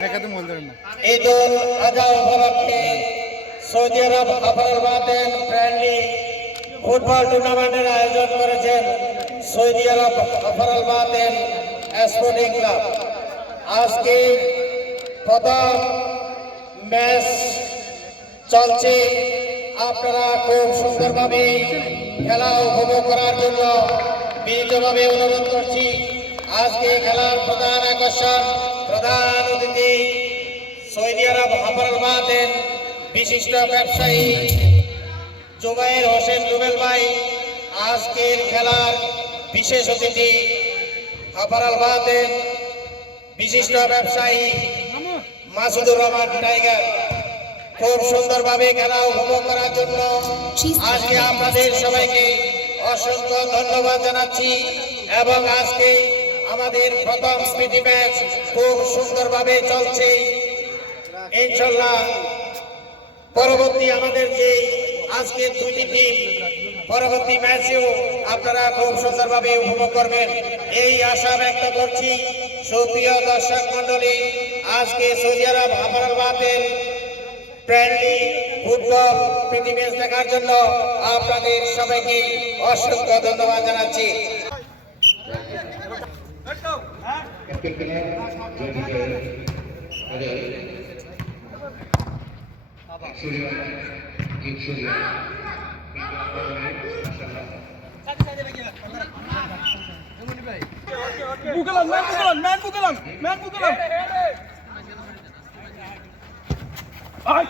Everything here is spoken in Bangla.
ঈদ উল আজহা উপলক্ষে Saudi Arab Afral Baten friendly football টুর্নামেন্টের আয়োজন করেছেন Saudi Arab Afral Baten sporting club. আজকে প্রথম ম্যাচ চলছে। আপনারা খুব সুন্দরভাবে খেলা উপভোগ করার জন্য বিনীতভাবে অনুরোধ করছি। আজকে খেলার প্রধান আকর্ষণ, প্রধান অতিথি সৌদি আরব হাফার বাতেন বিশিষ্ট ব্যবসায়ী জুবাইর হোসেন রুবেল ভাই। আজকের খেলার বিশেষ অতিথি হাফার বাতেন বিশিষ্ট ব্যবসায়ী মাসুদুর রহমান টাইগার। খুব সুন্দরভাবে খেলা উপভোগ করার জন্য আজকে আপনাদের সবাইকে অসংখ্য ধন্যবাদ জানাচ্ছি এবং আজকে আমাদের প্রথম স্মৃতি ম্যাচ খুব সুন্দরভাবে চলছে। ইনশাল্লাহ পরবর্তী আমাদের যে আজকে দুইটি টিম, পরবর্তী ম্যাচেও আপনারা খুব সুন্দরভাবে উপভোগ করবেন। এই আশা ব্যক্ত করছি সুপ্রিয় দর্শক মন্ডলী আজকে সৌদি আরব হাফারাবাদের ফ্রেন্ডলি ফুটবল প্রীতি ম্যাচ দেখার জন্য আপনাদের সবাইকে অসংখ্য ধন্যবাদ জানাচ্ছি। Bukalan, man bukalan, man bukalan, man bukalan. Ay!